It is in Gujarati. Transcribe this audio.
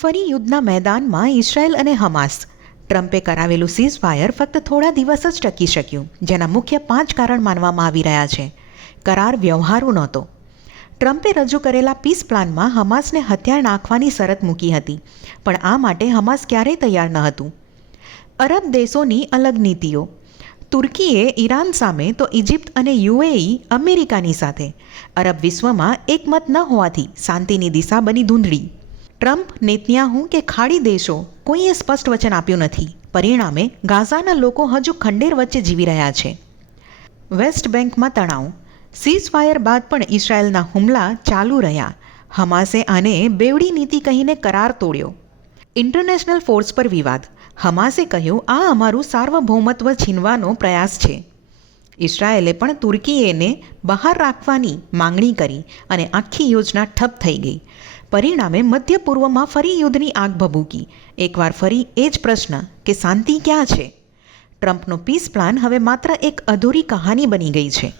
ફરી યુદ્ધના મેદાનમાં ઇઝરાયલ અને હમાસ. ટ્રમ્પે કરાવેલું સીઝ ફાયર ફક્ત થોડા દિવસ જ ટકી શક્યું, જેના મુખ્ય પાંચ કારણ માનવામાં આવી રહ્યા છે. કરાર વ્યવહારુ નહોતો. ટ્રમ્પે રજૂ કરેલા પીસ પ્લાનમાં હમાસને હથિયાર નાખવાની શરત મૂકી હતી, પણ આ માટે હમાસ ક્યારેય તૈયાર ન હતું. અરબ દેશોની અલગ નીતિઓ. તુર્કીએ ઈરાન સામે તો ઇજિપ્ત અને યુએઈ અમેરિકાની સાથે. અરબ વિશ્વમાં એકમત ન હોવાથી શાંતિની દિશા બની ધૂંધળી. ટ્રમ્પ નેતન્યાહુ કે ખાડી દેશો, કોઈએ સ્પષ્ટ વચન આપ્યું નથી. પરિણામે ગાઝાના લોકો હજુ ખંડેર વચ્ચે જીવી રહ્યા છે. વેસ્ટ બેંકમાં તણાવ. સીઝ ફાયર બાદ પણ ઇઝરાયેલના હુમલા ચાલુ રહ્યા. હમાસે આને બેવડી નીતિ કહીને કરાર તોડ્યો. ઇન્ટરનેશનલ ફોર્સ પર વિવાદ. હમાસે કહ્યું, આ અમારું સાર્વભૌમત્વ છીનવાનો પ્રયાસ છે. ઇઝરાયેલે પણ તુર્કીએને બહાર રાખવાની માંગણી કરી અને આખી યોજના ઠપ થઈ ગઈ. પરિણામે મધ્ય પૂર્વમાં ફરી યુદ્ધની આગ ભભૂકી. એકવાર ફરી એ જ પ્રશ્ન કે શાંતિ ક્યાં છે? ટ્રમ્પનો પીસ પ્લાન હવે માત્ર એક અધૂરી કહાની બની ગઈ છે.